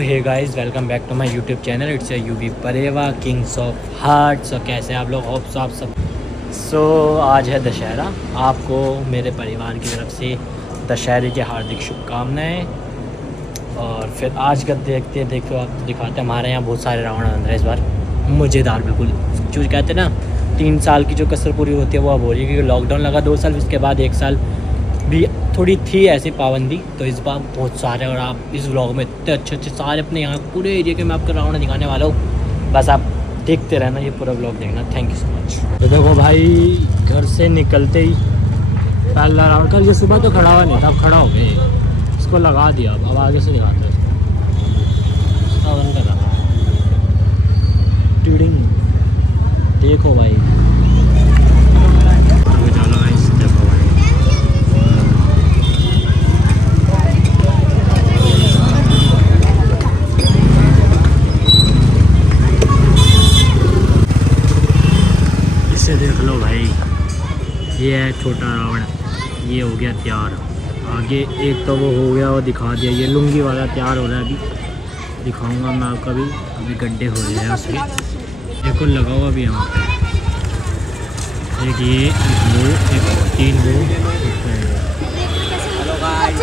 Hey guys, welcome back to my YouTube channel. It's Yuvi Pareva kings of heart. So कैसे आप लोग? Hopes आप सब। सो आज है दशहरा। आपको मेरे परिवार की तरफ से दशहरे की हार्दिक शुभकामनाएं। और फिर आज का देखते आप दिखाते हैं। हमारे यहाँ बहुत सारे रावण बन रहे हैं इस बार। मज़ेदार बिल्कुल, जो कहते हैं ना 3 साल की जो कसर पूरी होती है वो अब हो रही है, क्योंकि लॉकडाउन लगा 2 साल, उसके बाद 1 साल भी थोड़ी थी ऐसी पाबंदी। तो इस बार बहुत सारे, और आप इस व्लॉग में इतने अच्छे अच्छे सारे अपने यहाँ पूरे एरिया के मैं आपको रावण दिखाने वाला हूँ। बस आप देखते रहना, ये पूरा व्लॉग देखना। Thank you so much. तो देखो भाई, घर से निकलते ही पहला रावण, कल ये सुबह तो खड़ा हुआ नहीं था, अब खड़ा हो गए। इसको लगा दिया, अब आगे से दिखाते हैं। सावन का लगा टीडिंग, देखो भाई। चलो भाई, देखो भाई। इसे देख लो भाई, ये है छोटा रावण। ये हो गया तैयार। आगे एक तो वो हो गया, वो दिखा दिया। ये लुंगी वाला तैयार हो रहा है, अभी दिखाऊंगा मैं आपको। अभी गड्ढे हो रहे हैं उसके। देखो लगा हुआ भी है वहाँ पे। एक ये, एक वो, एक 3 वो। हेलो गाइस,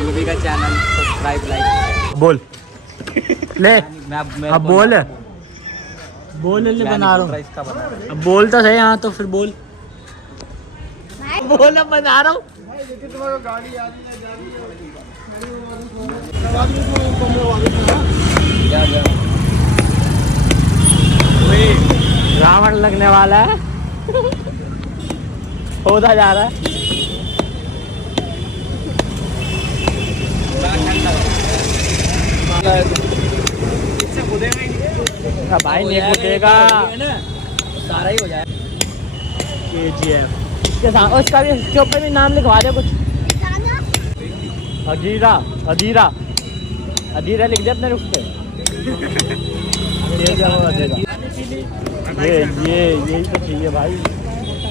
यूवी का चैनल सब्सक्राइब लाइक बोल ले। अब बोल ले, बना रहा हूँ। अब बोल तो सही। हाँ तो फिर बोल बोल, अब बना रहा हूँ। रावण लगने वाला है। होता जा रहा है। भाई नहीं कूदेगा, सारा ही हो जाए। KGF उसका भी, उसके ऊपर भी नाम लिखवा दे कुछ। अधीरा लिख दे अपने रुख पे। ये यही तो चाहिए भाई,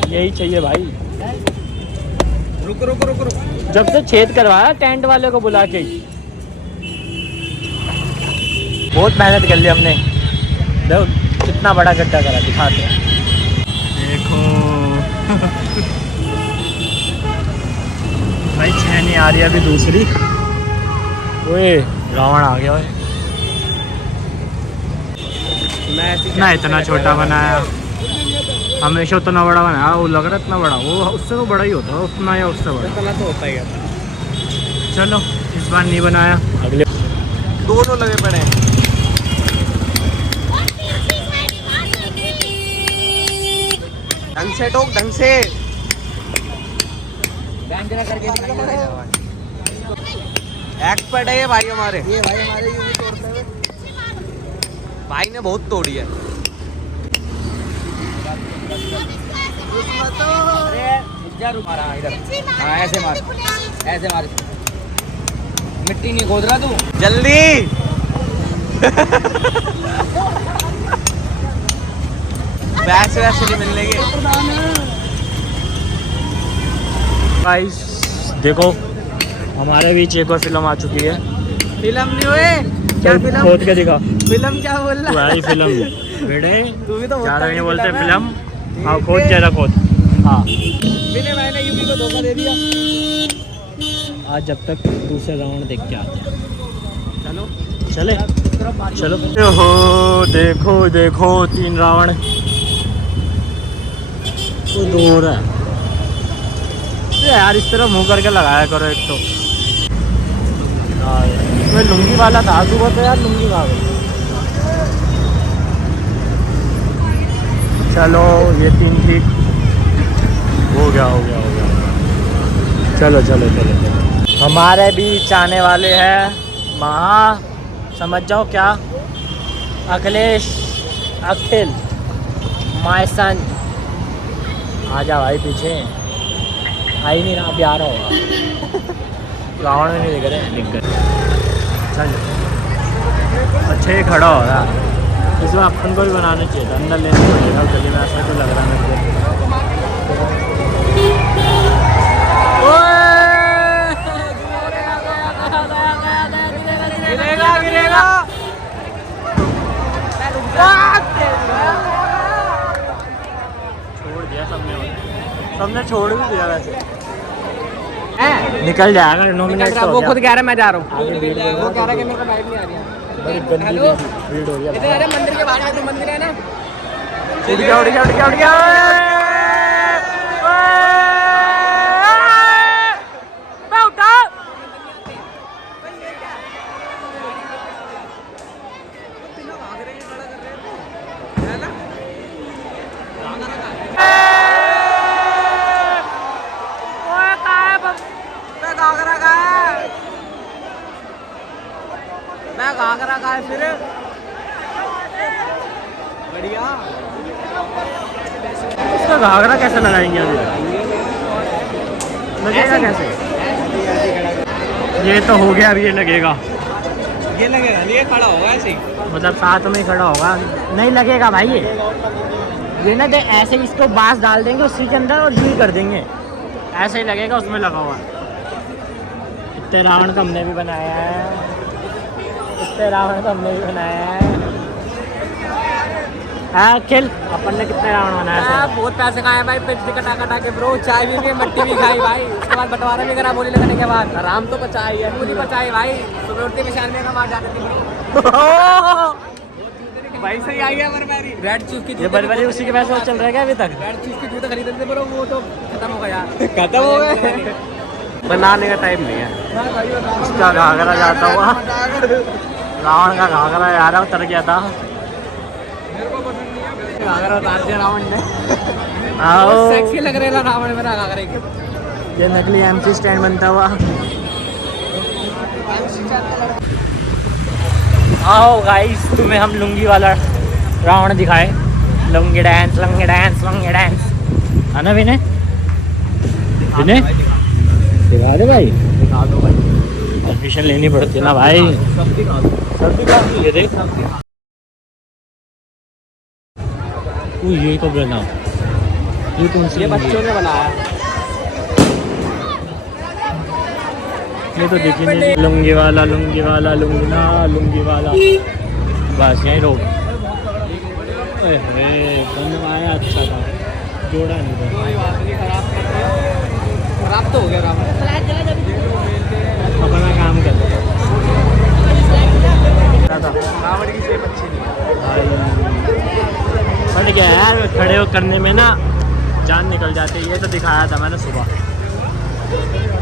यही चाहिए भाई। रुक। जब से छेद करवाया टेंट वाले को बुला के, बहुत मेहनत कर ली हमने। देखो कितना बड़ा गड्ढा करा, दिखाते हैं। देखो भाई, छेनी आ रही है अभी दूसरी। ओए रावण आ गया। ओए मैं इतना छोटा बनाया, हमेशा उतना बड़ा बनाया। वो लग रहा है इतना बड़ा, वो उससे तो बड़ा ही होता है उतना, या उससे बड़ा इतना तो होता ही है। चलो इस बार नहीं बनाया, अगले दोनों लगे पड़े हैं। ढंग से ठोक, ढंग से करके एक्सपर्ट है ये भाई हमारे। यूवी तोड़ते हुए भाई ने बहुत तोड़ी है। इधर हाँ, ऐसे मार। मिट्टी नहीं खोद रहा तू, जल्दी। वैसे नहीं मिलने के। गाइस देखो, हमारे बीच एक और फिल्म आ चुकी है। फिल्म नहीं हुए क्या? फिल्म खोद के दिखा। फिल्म क्या बोल रहा है? फिल्म बेटे, तू भी तो ज़्यादा नहीं बोलते फिल्म है। फिल्म। हाँ खोद, ज़्यादा खोद। हाँ मैंने यूपी को धोखा दे दिया। आज जब तक दूसरे राउंड देख के आते हैं। चलो चलो। ओहो देखो 3 रावण। वो 2 हो रहा है यार। इस तरह मुंह करके लगाया करो एक तो। कोई लुंगी वाला था सुबह तो यार, लुंगी खा गई। चलो ये 3 फीट हो गया। चलो। हमारे बीच आने वाले हैं समझ जाओ क्या, अखिल माय सन। आजा भाई पीछे, आ ही नहीं रहा, अभी आ रहा होगा। रावण में नहीं दिख रहे। चल अच्छा, ये खड़ा हो रहा है। इसमें अपन को भी बनाना चाहिए था, अंदर लेना पड़ेगा गली में, ऐसा तो लग रहा है मेरे को। गिरेगा सबने छोड़ भी दिया वैसे। निकल जाएगा 9 मिनट। वो खुद कह रहा है मैं जा रहा हूँ। आगे भीड़ वो कह रहा है कि मेरे को बाइक नहीं आ रही है। बड़ी गंदी हेलो? भीड़ हो रही है। इधर है मंदिर के बाहर है, तो मंदिर है ना। उड़ गया उड़ गया उड़ गया उड़ गया। मैं उठा। मैं घाघरा का है फिर बढ़िया। इसका घाघरा कैसे लगाएंगे अभी? लगेगा कैसे? ये तो हो गया, अब ये लगेगा। ये लगेगा नहीं, ये खड़ा होगा ऐसे ही। मतलब साथ में ही खड़ा होगा। नहीं लगेगा भाई ये ना दे ऐसे ही इसको बांस डाल देंगे उसी के अंदर और यूं ही कर देंगे, ऐसे ही लगेगा उसमें लगा हुआ। इतने रावण तो हमने भी बनाया है, इतने रावण तो हमने भी बनाया है। हाँ खेल, अपन ने कितने रावण बनाया था? बहुत पैसे खाए भाई, पेट से कटा कटा के ब्रो। चाय भी पी, मट्टी भी खाई भाई। उसके बाद बंटवारा भी करा बोली लगने के बाद। आराम तो बचाई है, पूरी बचाई भाई। सुबह उठते निशान में मार जाते थे भाई। सही आई है बर्बरी। रेड चीज की ये बर्बरी उसी के पैसे चल रहा है क्या अभी तक? रेड चीज की जूते खरीदे थे ब्रो, वो तो खत्म हो गया। खत्म हो गए, बनाने का टाइम नहीं है। इसका घाघरा जाता हुआ, रावण का घाघरा यार उतर गया था। घाघरा उतार दिया रावण ने। आओ, सेक्सी लग रहा है रावण मेरा घाघरे के। ये नकली एमसी स्टैंड बनता हुआ। आओ गाइस, तुम्हें हम लुंगी वाला रावण दिखाए। Lungi dance lungi dance lungi dance, है ना विनय? विनय दिखा दे भाई, दिखा दो भाई। परमिशन लेनी पड़ती है ना भाई। सब दिखा दो, सब दिखा दो। ये देख, ये तो बना, ये कौन सी? ये बच्चों ने बनाया। ये तो देखिए नहीं। लुंगी वाला लुंगी वाला लुंगी ना लुंगी वाला, बस यहीं रोक। बनवाया अच्छा था, जोड़ा नहीं था। खराब तो हो गया रावण। अपना काम कर रावण की शेप अच्छी नहीं है। फट गया यार, खड़े हो करने में ना जान निकल जाती है। ये तो दिखाया था मैंने सुबह।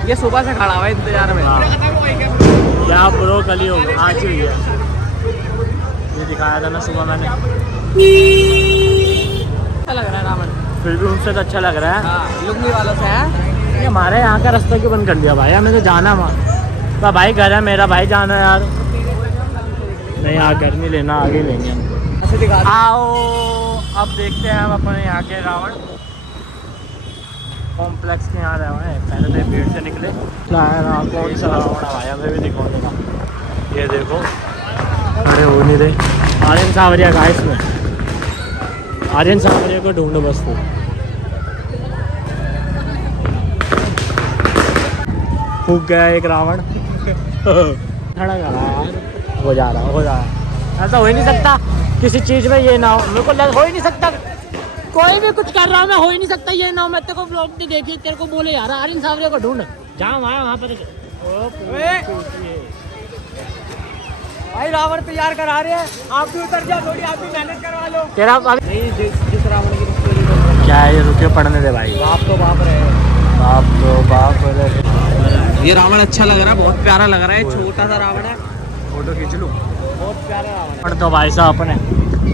ये सुबह से खड़ा हुआ है इंतजार में। हाँ। क्या ब्रो, कल ही होगा, आज ही है। ये दिखाया था ना सुबह मैंने। अच्छा लग रहा है रावण, फिर भी उनसे तो अच्छा लग रहा है। हाँ लुंगी वालों से है। ये हमारे यहाँ का रास्ता क्यों बंद कर दिया भाई? हमें तो जाना वहाँ। तो भाई घर है मेरा, भाई जाना यार। नहीं यार, घर नहीं लेना, आगे लेंगे हम। ऐसे दिखा दो। आओ अब देखते हैं हम अपने यहाँ के रावण कॉम्प्लेक्स के यहाँ रहे हैं। पहले तो भीड़ से निकले। कौन सा रावण है भाई, हमें भी दिखाऊंगा। ये देखो, अरे हो नहीं रहे। आर्यन सावरिया का इसमें, आर्यन सावरिया को ढूंढो बस। तो फूक गया एक रावण। खड़ा करा यार, हो जा रहा हो जा रहा। ऐसा हो ही नहीं सकता किसी चीज़ में ये ना हो। मेरे को हो ही नहीं सकता, कोई भी कुछ कर रहा हूँ मैं, हो ही नहीं सकता ये ना हो। मैं तेरे को ब्लॉग नहीं देखी, तेरे को बोले यार आर्यन सावरिया को ढूंढ, जहाँ वहाँ पर। भाई रावण तैयार करा रहे हैं, आप भी उतर जाओ थोड़ी, आप भी मेहनत करवा लो। तेरा नहीं जिस रावण की स्टोरी क्या है ये? रुके पढ़ने दे भाई। बाप तो बाप रहे। बाप तो बाप रहे। ये रावण अच्छा लग रहा है, बहुत प्यारा लग रहा है। छोटा सा रावण है, फोटो खींच लूं। बहुत प्यारा रावण है। तो भाई साहब अपने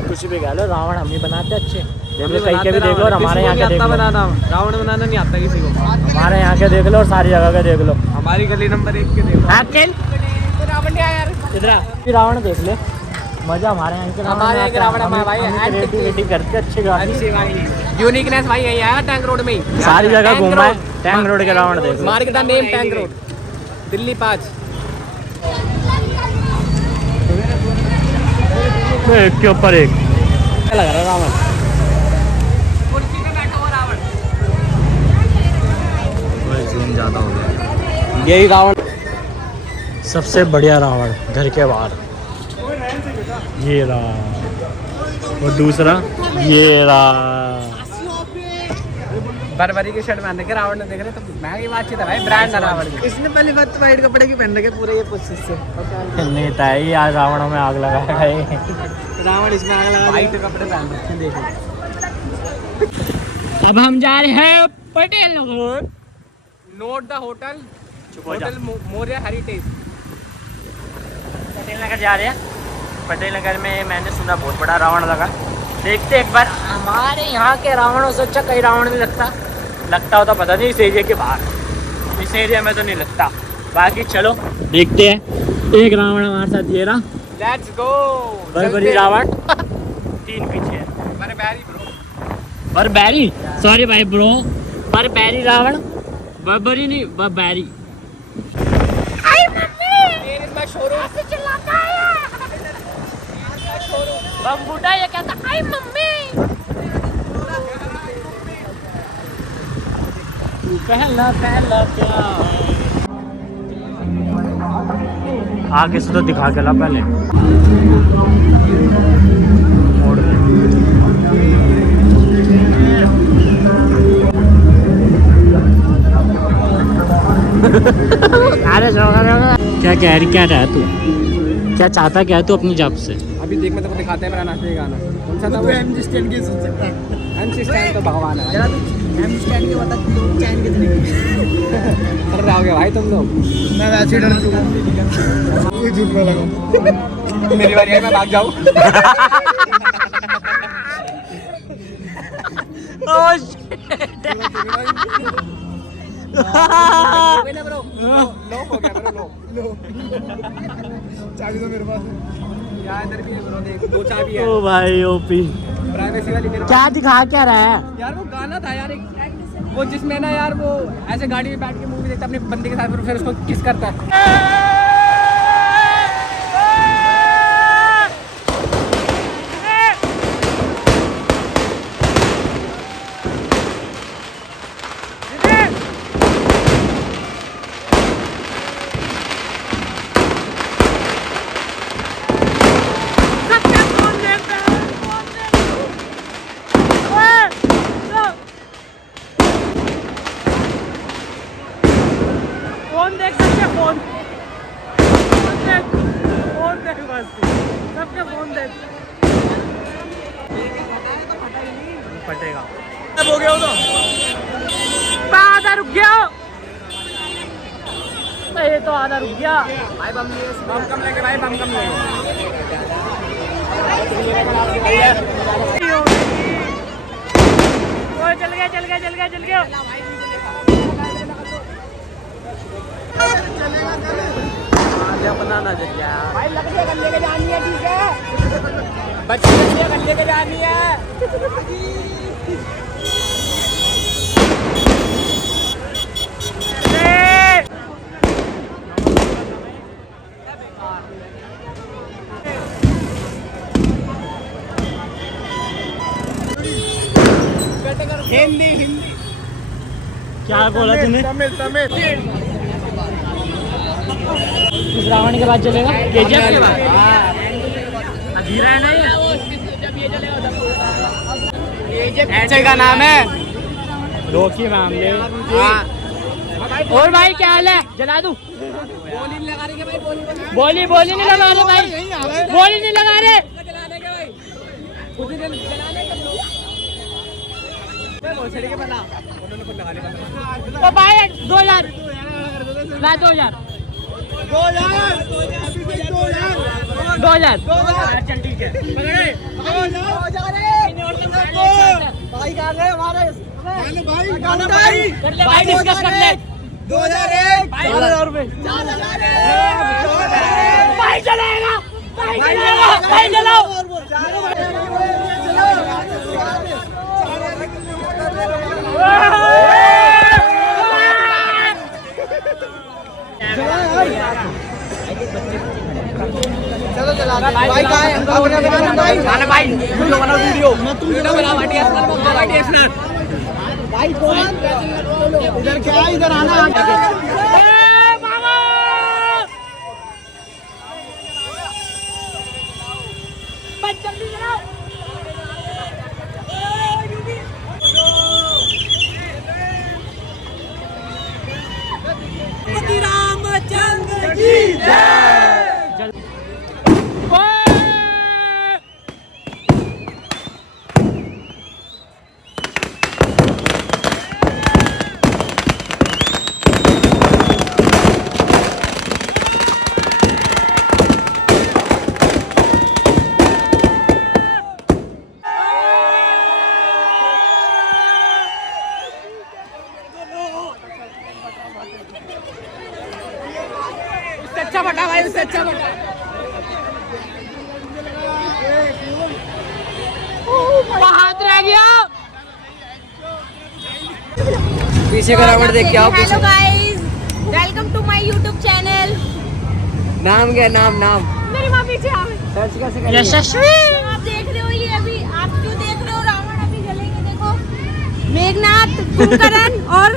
कुछ भी कह लो, रावण हम ही बनाते अच्छे। देख लो, कहीं के भी देख लो और हमारे यहाँ के देख लो। बनाना रावण बनाना नहीं आता किसी को। हमारे यहाँ के देख लो और सारी जगह के देख लो। हमारी गली नंबर 1 के देखो। रावण नहीं आया यार, इधर रावण देख ले, मजा हमारे यहाँ के। हमारे यहाँ के रावण है भाई, क्रिएटिविटी करते अच्छी गाड़ी। यूनिकनेस भाई यही है टैंक रोड में ही। सारी जगह घूमा है, टैंक रोड के रावण देख लो। मार्केट का नेम टैंक रोड, दिल्ली 5। एक के ऊपर एक क्या लग रहा है रावण? कुर्सी पे बैठा हुआ रावण। जूम ज़्यादा हो गया। यही रावण सबसे बढ़िया रावण घर के बाहर, ये रहा। और दूसरा ये रहा, बरबरी की शर्ट पहन के रावण ने देख रहे तो मैं की बातचीत है भाई, ब्रांड है रावण की। इसने पहली बात तो वाइट कपड़े की पहन रखे पूरे ये कोशिश से। नेता है ये, आज रावण में आग लगाएगा ये। रावण इसमें आग लगा वाइट कपड़े पहन रखे हैं, देखो। अब हम जा रहे हैं Patel Nagar. Note the hotel, हो जा। Hotel Maurya heritage. पटेल नगर जा रहे हैं। पटेल नगर में मैंने सुना बहुत बड़ा रावण लगा, देखते एक बार। हमारे यहाँ के रावणों से अच्छा कहीं रावण नहीं लगता होता पता नहीं इस एरिया के बाहर, इस एरिया में तो नहीं लगता। बाकी चलो देखते हैं। एक रावण हमारे साथ ये रहा, लेट्स गो। बरबरी रावण। 3 पीछे है। बरबरी ब्रो, बरबरी, सॉरी भाई ब्रो, बरबरी रावण, बरबरी नहीं बरबरी। बम्बूटा ये कहता आई मम्मी, पहला प्यार। आगे से तो दिखा के ला पहले। मोड़ दे। अरे क्या कह रही, क्या रहा तू, क्या चाहता क्या है तू अपनी जॉब से? अभी देख मैं तेको दिखाते हैं मेरा नाचने का गाना। कौन सा था वो? एमजी स्टैंड की सुन सकता है। एमजी स्टैंड तो भगवान है। जरा तू एमजी स्टैंड की बता तू चैन कितने की? कर रहे होगे भाई तुम लोग। मैं वैसे ही डर चुका हूं। कोई झूठ ना लगा। मेरी बारी है, मैं भाग जाऊं। ओह ब्रो, लॉक हो गया ब्रो, लॉक। चाबी तो मेरे पास है। यार इधर भी है ब्रो, देख 2 चाबी है। ओ भाई ओपी, प्राइवेसी वाली मेरे क्या दिखा क्या रहा है? यार वो गाना था यार एक, वो जिसमें ना यार वो ऐसे गाड़ी में बैठ के मूवी देखता अपने बंदे के साथ, फिर उसको किस करता है। फोन देख सकते, फोन देख बस, सबके फोन देख। फटेगा हो गया तो आधा रुक गया, ये तो आधा रुक गया भाई। बम कम लेके भाई, बम कम लेके। चल गया अपना ना जगह भाई लकड़ियाँ कल लेके जानी है, ठीक है? बच्चे लकड़ियाँ कल लेके जानी है। हिंदी क्या बोला तूने? तमिल इस रावण के बाद चलेगा केजीएफ के बाद। अधीरा है ना ये ऐसे का नाम है रोकी मामले। और भाई क्या हाल है? जला दूं? बोली नहीं लगा रही भाई, बोली नहीं लगा रहे भाई, बोली नहीं लगा रहे। जलाने के भाई, कुछ दिन जलाने के लोग मैं बहुत छड़ी के बना उन्होंने कुछ लगा लिया। तो भाई 2000 ला, 2000 चल ठीक है। भाई कर रहे हमारे भाई डिस्कस कर ले। 2001 4000 रुपए भाई चलेगा, भाई चलाओ। चलो चला भाई कहाँ है? गाना भाई वीडियो बनाओ, वीडियो बनाओ। भाई कौन इधर क्या है? इधर आना उससे अच्छा बटा भाई, उससे अच्छा बटा। हाथ रह गया। पीछे का रावण देख के आओ। Hello guys, welcome to my YouTube channel. नाम क्या? नाम मेरी माँ पीछे आ गई। सर्च कैसे करेंगे? यशस्वी। आप देख रहे हो, ये अभी आप जो देख रहे हो रावण अभी जलेंगे। देखो मेघनाथ, कुंभकर्ण और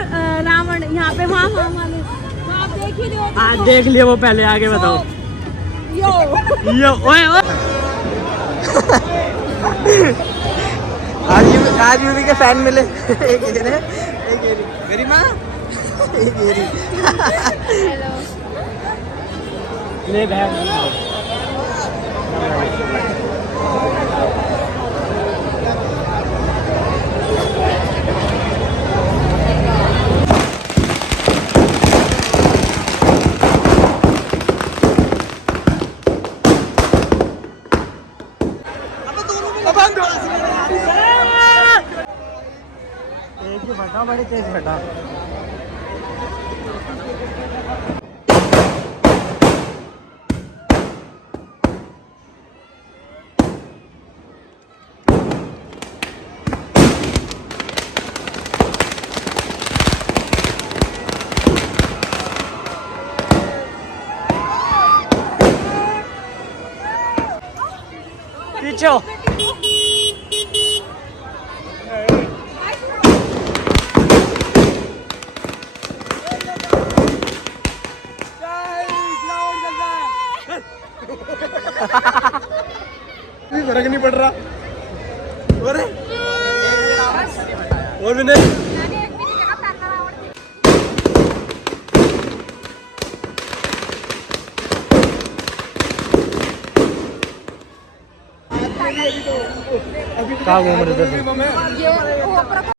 रावण यहाँ पे वहाँ वाले तो आप देख ही रहे हो। आज देख लिया, वो पहले आगे बताओ। यो यो ओए ओए। आज यूवी के फैन मिले। एक ये ने, एक ये मेरी माँ, एक ये हेलो। ले बहन। एक ही फटा, बड़ी तेज फटा। पीछे हो। फर्क नहीं पड़ रहा। अरे और भी नहीं। कहाँ घूम रहे थे? ये वो ऊपर को